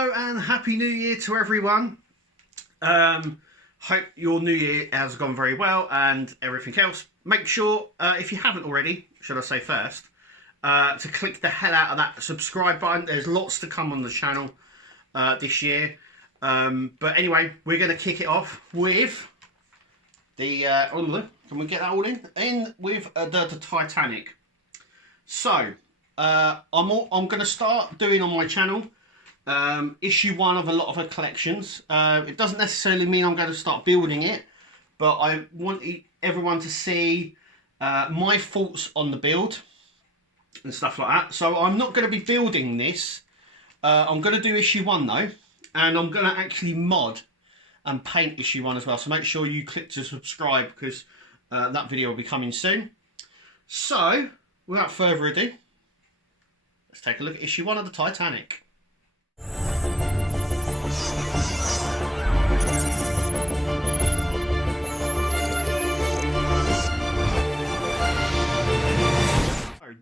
Hello and Happy New Year to everyone. Hope your New Year has gone very well and everything else. Make sure, if you haven't already, should I say first, to click the hell out of that subscribe button. There's lots to come on the channel this year. But anyway, we're going to kick it off with the, can we get that all in? In with the Titanic. So, I'm going to start doing on my channel issue 1 of a lot of her collections. It doesn't necessarily mean I'm going to start building it, but I want everyone to see my thoughts on the build and stuff like that. So I'm not going to be building this. I'm going to do issue 1 though, and I'm going to actually mod and paint issue 1 as well. So make sure you click to subscribe because that video will be coming soon. So without further ado, let's take a look at issue 1 of the Titanic.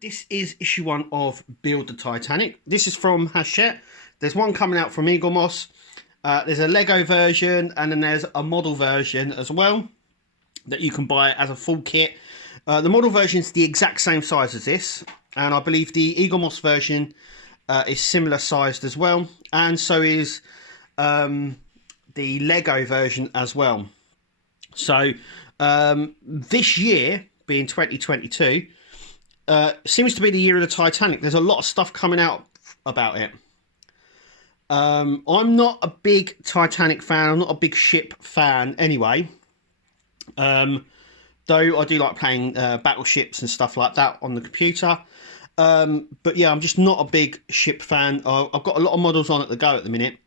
This is issue 1 of Build the Titanic. This is from Hachette. There's one coming out from Eagle Moss. There's a Lego version and then there's a model version as well that you can buy as a full kit. The model version is the exact same size as this, and I believe the Eagle Moss version is similar sized as well, and so is the Lego version as well. So this year, being 2022, seems to be the year of the Titanic. There's a lot of stuff coming out about it. I'm not a big Titanic fan. I'm not a big ship fan anyway. Though I do like playing battleships and stuff like that on the computer. But yeah, I'm just not a big ship fan. I've got a lot of models on at the go at the minute.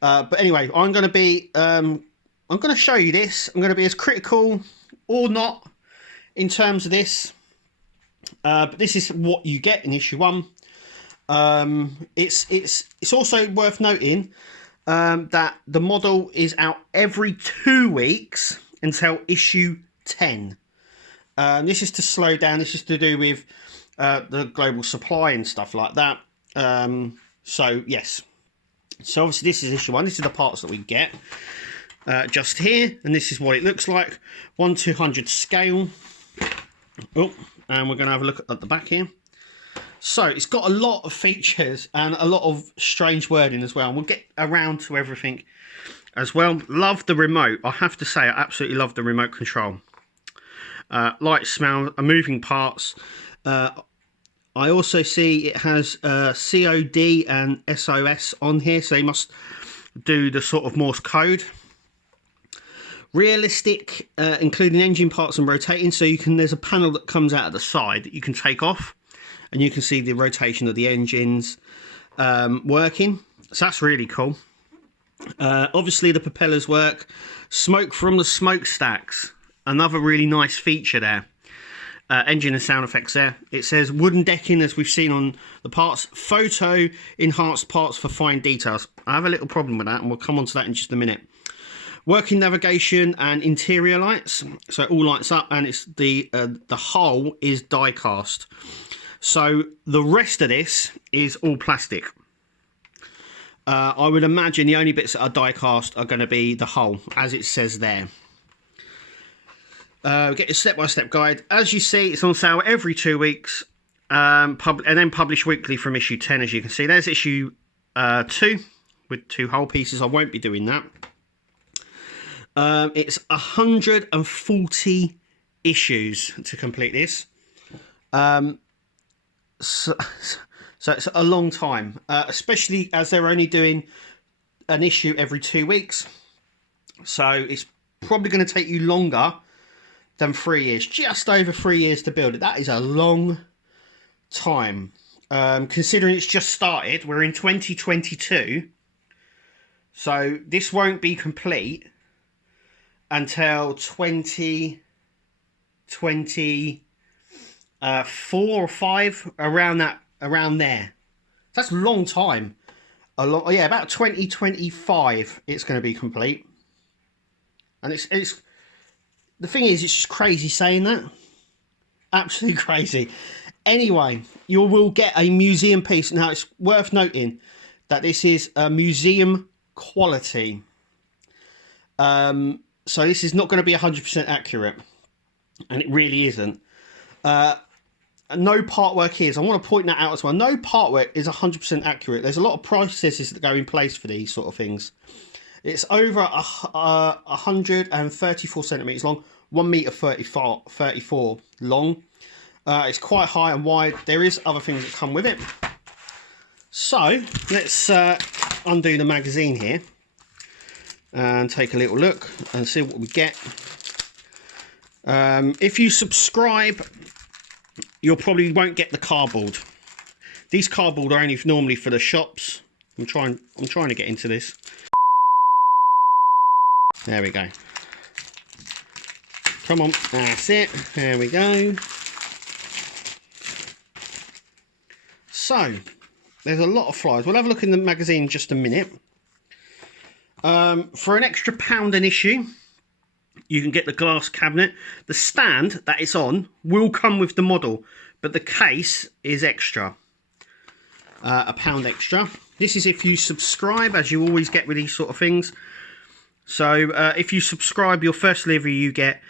But anyway, I'm going to show you this. I'm going to be as critical or not in terms of this. But this is what you get in issue 1. It's also worth noting that the model is out every 2 weeks until issue 10. This is to slow down. This is to do with the global supply and stuff like that. So yes. So obviously this is issue 1. This is the parts that we get just here, and this is what it looks like. 1/200 scale. Oh. And we're going to have a look at the back here. So it's got a lot of features and a lot of strange wording as well. And we'll get around to everything as well. Love the remote. I have to say, I absolutely love the remote control. Light, smell, moving parts. I also see it has COD and SOS on here. So you must do the sort of Morse code. Realistic, including engine parts and rotating, so there's a panel that comes out of the side that you can take off, and you can see the rotation of the engines working. So that's really cool. Obviously the propellers work. Smoke from the smokestacks, another really nice feature there. Engine and sound effects there. It says wooden decking, as we've seen on the parts. Photo enhanced parts for fine details. I have a little problem with that, and we'll come on to that in just a minute. Working navigation and interior lights, so it all lights up, and it's the hull is die cast. So the rest of this is all plastic. I would imagine the only bits that are die cast are going to be the hull, as it says there. Get your step-by-step guide. As you see, it's on sale every 2 weeks, and then published weekly from issue 10. As you can see, there's issue 2 with 2 hull pieces. I won't be doing that. It's 140 issues to complete this. So it's a long time, especially as they're only doing an issue every 2 weeks. So it's probably going to take you longer than 3 years, just over 3 years to build it. That is a long time. Considering it's just started, we're in 2022. So this won't be complete until 2024 or 5, around there. That's a long time. Yeah, about 2025 it's going to be complete. And it's the thing is, it's just crazy saying that. Absolutely crazy. Anyway, you will get a museum piece. Now, it's worth noting, that this is a museum quality. So this is not going to be 100% accurate, and it really isn't. No part work is. I want to point that out as well. No part work is 100% accurate. There's a lot of processes that go in place for these sort of things. It's over 134 centimeters long, 1 meter 34 long. It's quite high and wide. There is other things that come with it. So let's undo the magazine here and take a little look and see what we get. If you subscribe, you probably won't get the cardboard. These cardboard are only normally for the shops. I'm trying to get into this. There we go. Come on, that's it. There we go. So, there's a lot of flyers. We'll have a look in the magazine in just a minute. For an extra £1 an issue, you can get the glass cabinet. The stand that it's on will come with the model, but the case is extra. £1 extra. This is if you subscribe, as you always get with these sort of things. So if you subscribe, your first delivery you get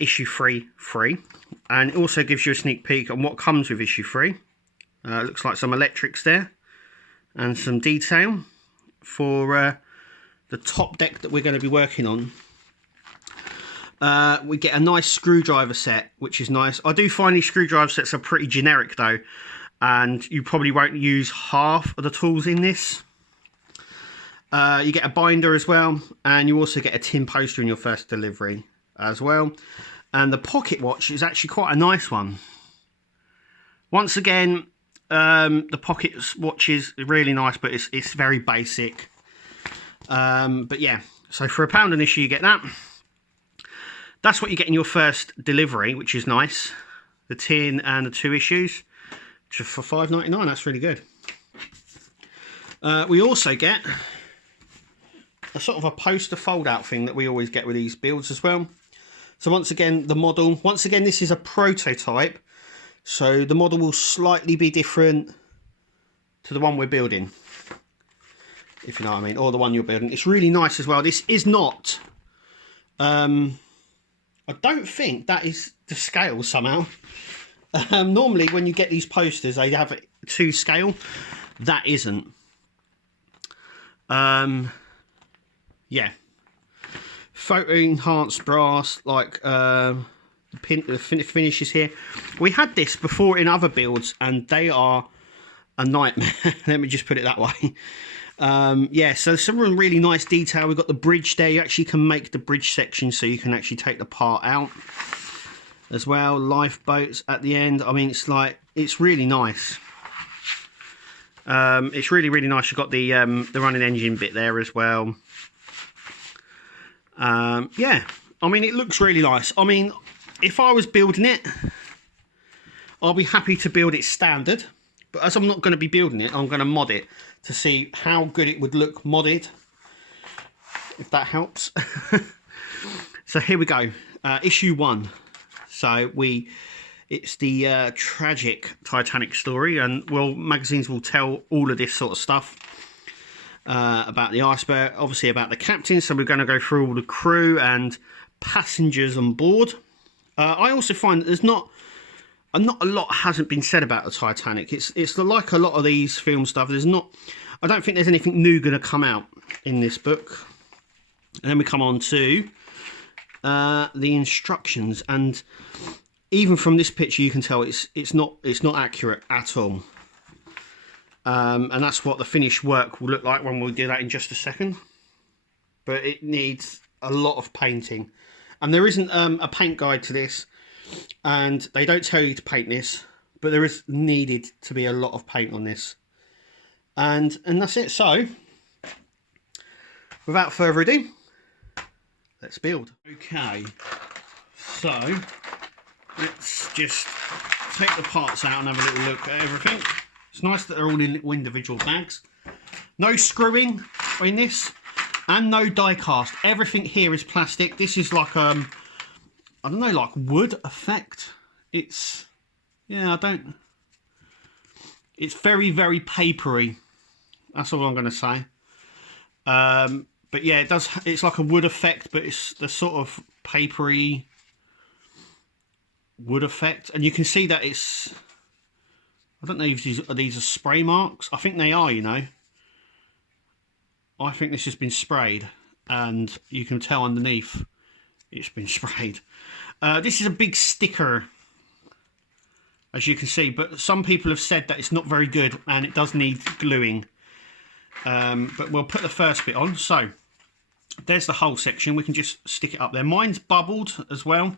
issue 3 free, and it also gives you a sneak peek on what comes with issue 3. Looks like some electrics there and some detail for the top deck that we're going to be working on. We get a nice screwdriver set, which is nice. I do find these screwdriver sets are pretty generic though, and you probably won't use half of the tools in this. You get a binder as well, and you also get a tin poster in your first delivery as well. And the pocket watch is actually quite a nice one. Once again, the pocket watch is really nice, but it's very basic. But yeah, so for £1 an issue you get that. That's what you get in your first delivery, which is nice. The tin and the 2 issues, which are for £5.99. That's really good. We also get a sort of a poster fold out thing that we always get with these builds as well. So once again, the model, once again, this is a prototype, so the model will slightly be different to the one we're building, if you know what I mean, or the one you're building. It's really nice as well. This is not, I don't think that is the scale somehow. Normally when you get these posters, they have it to scale. That isn't. Yeah, photo enhanced brass, like the finishes here. We had this before in other builds, and they are a nightmare. Let me just put it that way. Yeah, so some really nice detail. We've got the bridge there. You actually can make the bridge section, so you can actually take the part out as well. Lifeboats at the end. I mean, it's really nice. It's really nice. You've got the running engine bit there as well. Yeah, I mean, it looks really nice. I mean, if I was building it, I'll be happy to build it standard, but as I'm not going to be building it, I'm going to mod it to see how good it would look modded, if that helps. So here we go, issue 1. So it's the tragic Titanic story, and well, magazines will tell all of this sort of stuff. About the iceberg, obviously about the captain, so we're going to go through all the crew and passengers on board. I also find that there's not a lot hasn't been said about the Titanic. It's like a lot of these film stuff. I don't think there's anything new going to come out in this book. And then we come on to the instructions, and even from this picture you can tell it's not accurate at all. And that's what the finished work will look like when we'll do that in just a second. But it needs a lot of painting. And there isn't a paint guide to this. And they don't tell you to paint this. But there is needed to be a lot of paint on this. And that's it. So, without further ado, let's build. Okay. So, let's just take the parts out and have a little look at everything. It's nice that they're all in little individual bags. No screwing in this, and no die cast. Everything here is plastic. This is like I don't know, like wood effect. It's very papery. That's all I'm going to say. But yeah, it does. It's like a wood effect, but it's the sort of papery wood effect, and you can see that it's. I don't know if these are spray marks. I think they are. You know. I think this has been sprayed, and you can tell underneath it's been sprayed. This is a big sticker, as you can see, but some people have said that it's not very good and it does need gluing. But we'll put the first bit on. So there's the whole section. We can just stick it up there. Mine's bubbled as well,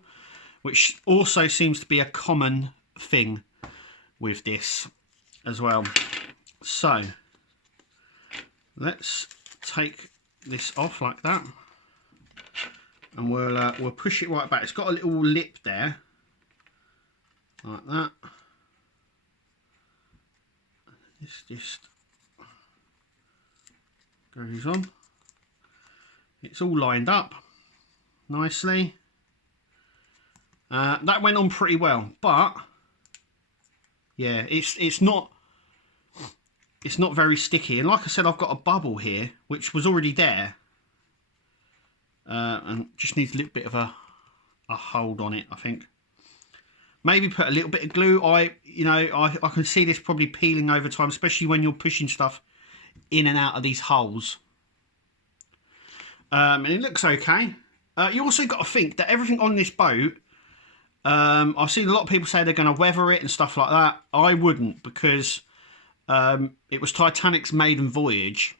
which also seems to be a common thing with this as well. So let's take this off like that, and we'll push it right back. It's got a little lip there, like that. This just goes on. It's all lined up nicely. That went on pretty well, but yeah, it's not very sticky. And like I said, I've got a bubble here which was already there, and just needs a little bit of a hold on it. I think maybe put a little bit of glue. I can see this probably peeling over time, especially when you're pushing stuff in and out of these holes. And it looks okay. You also got to think that everything on this boat, I've seen a lot of people say they're going to weather it and stuff like that. I wouldn't, because it was Titanic's maiden voyage,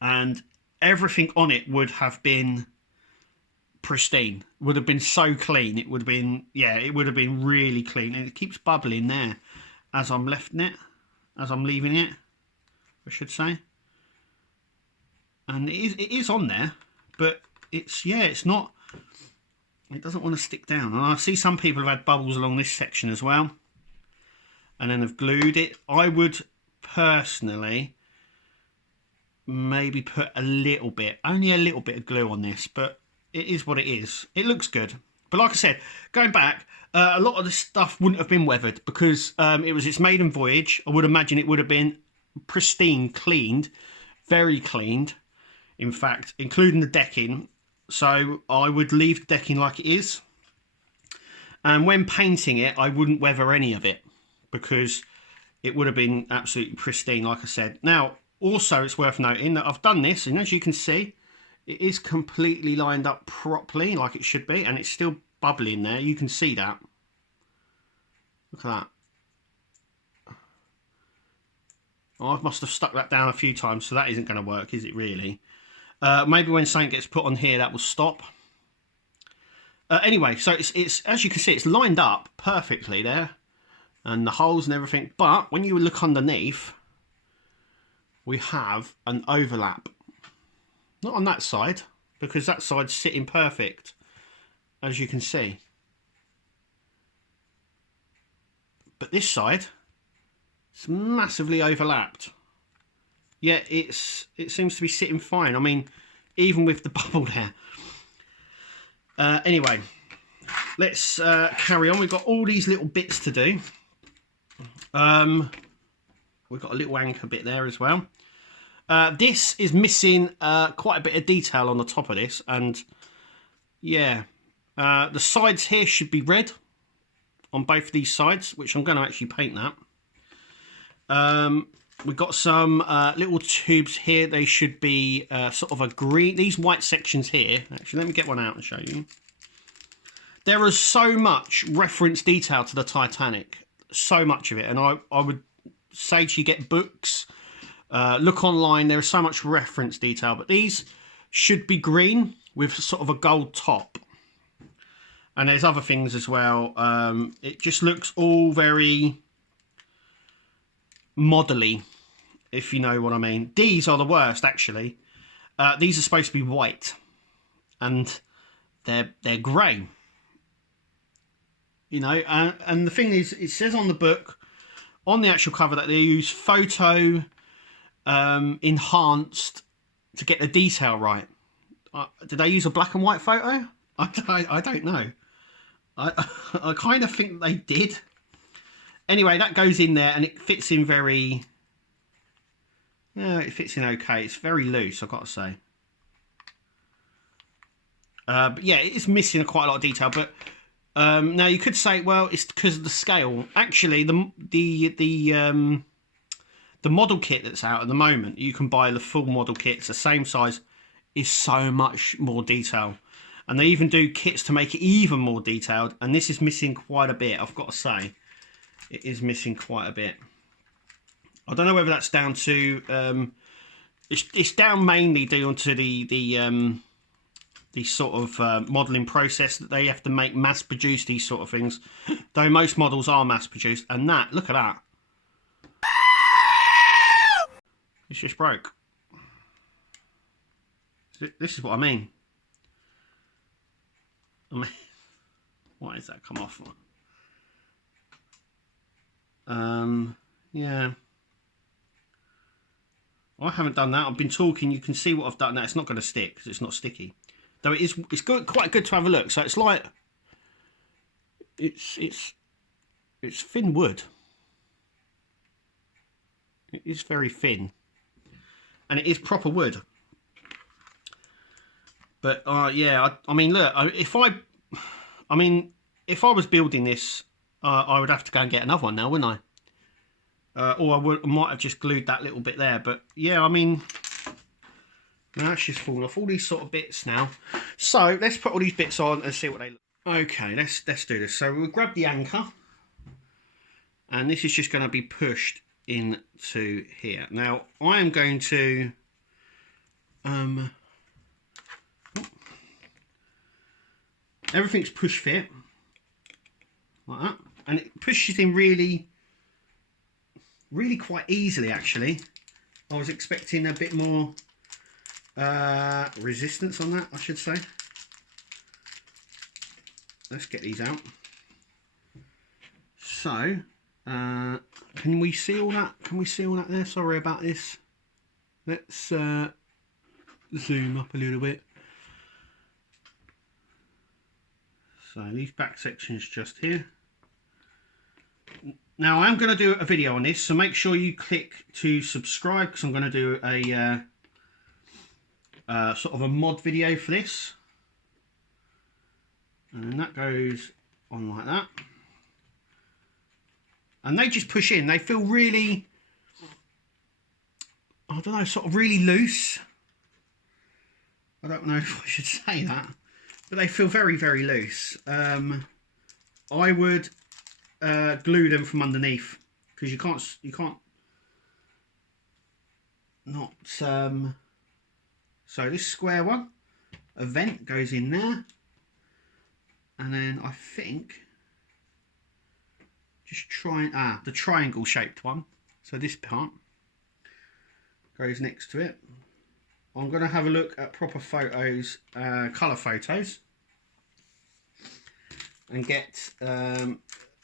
and everything on it would have been pristine. Would have been so clean. It would have been, yeah, it would have been really clean. And it keeps bubbling there as I'm leaving it, I should say. And it is on there, but it's not. It doesn't want to stick down. And I see some people have had bubbles along this section as well, and then have glued it. I would personally maybe put a little bit, only a little bit of glue on this, but it is what it is. It looks good. But like I said, going back, a lot of the stuff wouldn't have been weathered because it was its maiden voyage. I would imagine it would have been pristine, cleaned, very cleaned, in fact, including the decking. So I would leave the decking like it is. And when painting it, I wouldn't weather any of it because it would have been absolutely pristine, like I said. Now, also, it's worth noting that I've done this, and as you can see, it is completely lined up properly, like it should be, and it's still bubbling there. You can see that. Look at that. Oh, I must have stuck that down a few times, so that isn't going to work, is it really? Maybe when something gets put on here, that will stop. Anyway, so it's as you can see, it's lined up perfectly there, and the holes and everything. But when you look underneath, we have an overlap. Not on that side, because that side's sitting perfect, as you can see. But this side, it's massively overlapped. Yeah, it seems to be sitting fine. I mean, even with the bubble there. Anyway, let's carry on. We've got all these little bits to do. We've got a little anchor bit there as well. This is missing quite a bit of detail on the top of this, and yeah, the sides here should be red on both of these sides, which I'm going to actually paint that. We've got some little tubes here. They should be sort of a green. These white sections here, actually, let me get one out and show you. There is so much reference detail to the Titanic, so much of it, and I would say to you, get books, look online. There is so much reference detail, but these should be green with sort of a gold top. And there's other things as well. It just looks all very modelly, if you know what I mean. These are the worst, actually. These are supposed to be white, and they're grey. You know, and the thing is, it says on the book, on the actual cover, that they use photo enhanced to get the detail right. Did they use a black and white photo? I don't know. I kind of think they did. Anyway, that goes in there and it fits in very Yeah, it fits in okay. It's very loose, I've got to say. But yeah, it is missing quite a lot of detail. But now you could say, well, it's because of the scale. Actually, the model kit that's out at the moment, you can buy the full model kit. It's the same size. Is so much more detail, and they even do kits to make it even more detailed. And this is missing quite a bit. I've got to say, it is missing quite a bit. I don't know whether that's down to it's down mainly down to the sort of modelling process that they have to make mass produce these sort of things. Though most models are mass produced, and that, look at that, it's just broke. This is what I mean. Why does that come off? Yeah. I haven't done that. I've been talking. You can see what I've done. Now it's not going to stick because it's not sticky. Though it's good, quite good to have a look. So it's like it's thin wood. It is very thin, and it is proper wood. But yeah, I mean, look, if I was building this, I would have to go and get another one now, wouldn't I? Or I might have just glued that little bit there. But yeah, I mean, now it's just falling off all these sort of bits now. So let's put all these bits on and see what they look. Okay, let's do this. So we'll grab the anchor, and this is just going to be pushed into here. Now I am going to everything's push fit like that, and it pushes in really quite easily. Actually, I was expecting a bit more resistance on that, I should say. Let's get these out. So can we see all that? Can we see all that there? Sorry about this. Let's zoom up a little bit. So these back sections just here. Now I'm going to do a video on this, so make sure you click to subscribe, because I'm going to do a sort of a mod video for this. And that goes on like that. And they just push in. They feel really, I don't know, sort of really loose. I don't know if I should say that, but they feel very, very loose. I would glue them from underneath, because you can't not. So this square one, a vent goes in there, and then I think just try the triangle shaped one. So this part goes next to it. I'm going to have a look at proper photos, colour photos, and get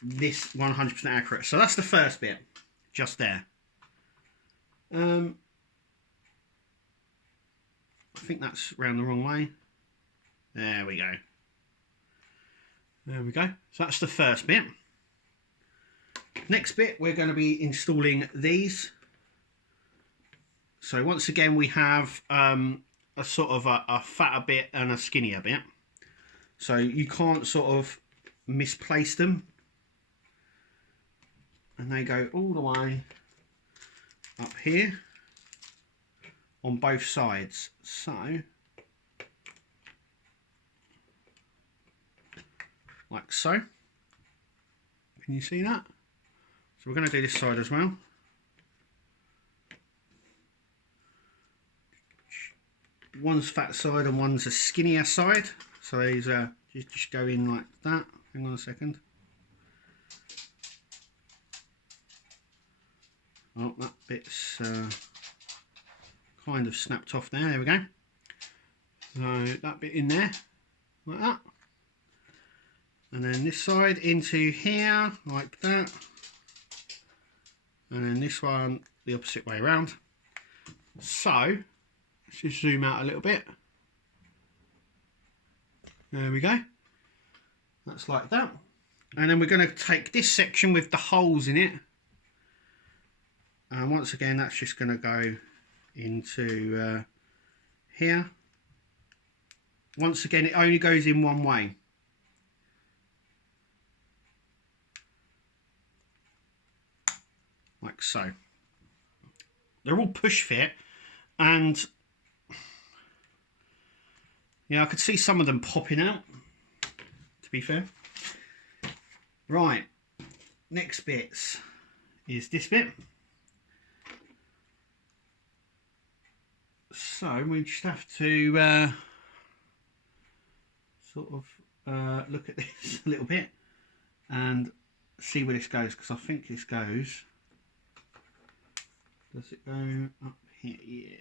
this 100% accurate. So that's the first bit, just there. I think that's round the wrong way. There we go. There we go. So that's the first bit. Next bit, we're going to be installing these. So once again, we have a sort of a fatter bit and a skinnier bit. So you can't sort of misplace them. And they go all the way up here on both sides. So like so. Can you see that? So we're going to do this side as well. One's fat side and one's a skinnier side. So these just go in like that. Hang on a second. Oh, that bit's kind of snapped off there. There we go. So that bit in there, like that. And then this side into here, like that. And then this one the opposite way around. So let's just zoom out a little bit. There we go. That's like that. And then we're going to take this section with the holes in it. And once again, that's just going to go into here. Once again, it only goes in one way. Like so. They're all push fit, and yeah, I could see some of them popping out, to be fair. Right, next bits is this bit. So we just have to sort of look at this a little bit and see where this goes, because I think this goes, does it go up here? Yeah.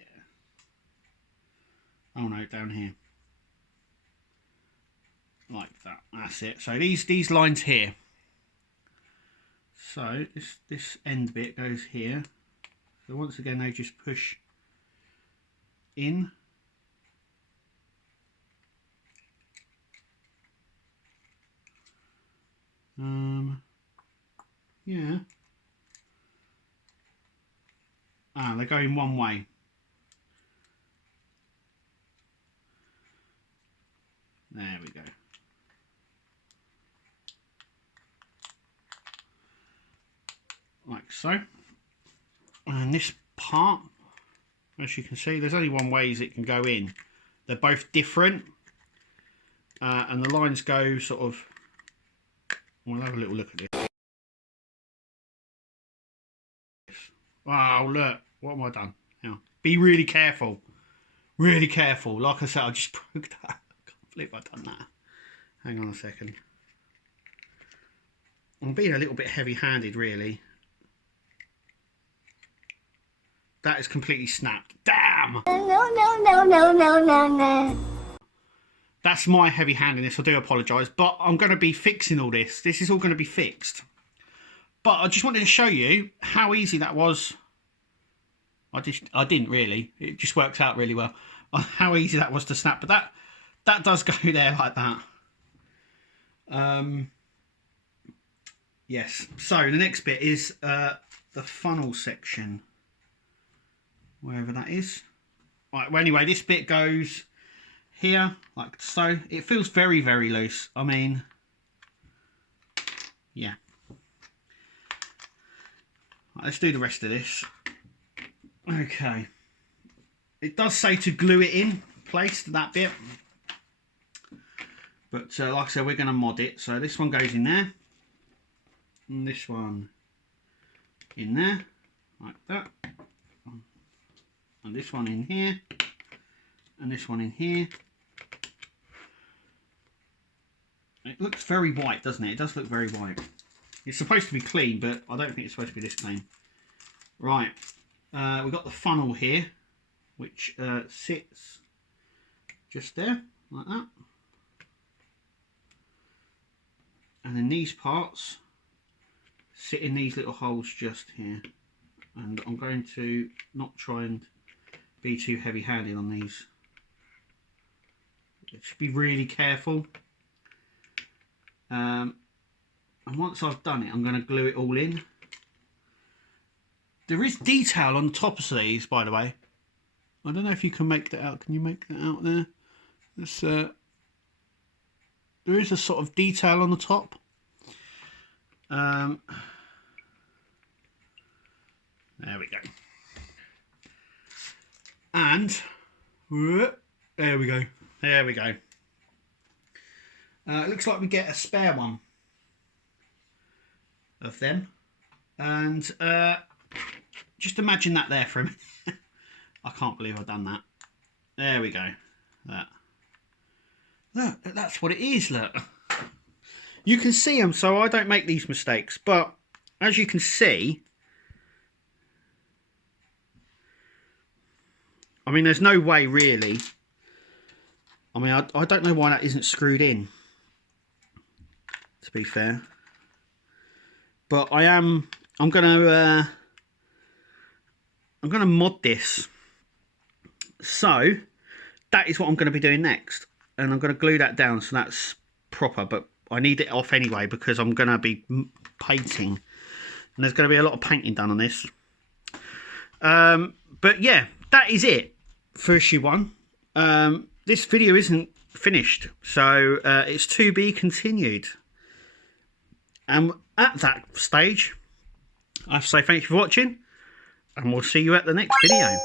Oh no, down here. Like that. That's it. So these lines here. So this end bit goes here. So once again they just push in. Yeah. They go in one way. There we go. Like so. And this part, as you can see, there's only one way it can go in. They're both different. And the lines go sort of, we'll have a little look at this. Oh, look, what have I done? Now, be really careful. Really careful. Like I said, I just broke that. I can't believe I've done that. Hang on a second. I'm being a little bit heavy-handed, really. That is completely snapped. Damn! No. That's my heavy-handedness. I do apologise. But I'm going to be fixing all this. This is all going to be fixed. But I just wanted to show you how easy that was. I didn't really. It just worked out really well. How easy that was to snap. But that does go there like that. Yes. So the next bit is the funnel section. Wherever that is. Right, well anyway, this bit goes here, like so. It feels very, very loose. I mean, yeah. Right, let's do the rest of this. Okay. It does say to glue it in place to that bit. But like I said, we're going to mod it. So this one goes in there. And this one in there. Like that. And this one in here. And this one in here. It looks very white, doesn't it? It does look very white. It's supposed to be clean, but I don't think it's supposed to be this clean. Right. We've got the funnel here, which sits just there, like that. And then these parts sit in these little holes just here. And I'm going to not try and be too heavy-handed on these. Just be really careful. And once I've done it, I'm going to glue it all in. There is detail on the top of these, by the way. I don't know if you can make that out. Can you make that out there? This, there is a sort of detail on the top. There we go. And there we go. There we go. It looks like we get a spare one of them. And just imagine that there for a minute. I can't believe I've done that. There we go. Look, that's what it is, look. You can see them, so I don't make these mistakes. But as you can see, I mean, there's no way really. I mean, I don't know why that isn't screwed in, to be fair. But I'm gonna mod this. So that is what I'm going to be doing next, and I'm going to glue that down so that's proper. But I need it off anyway because I'm going to be painting, and there's going to be a lot of painting done on this. But yeah, that is it for issue 1. This video isn't finished, so it's to be continued. And at that stage, I have to say thank you for watching, and we'll see you at the next video.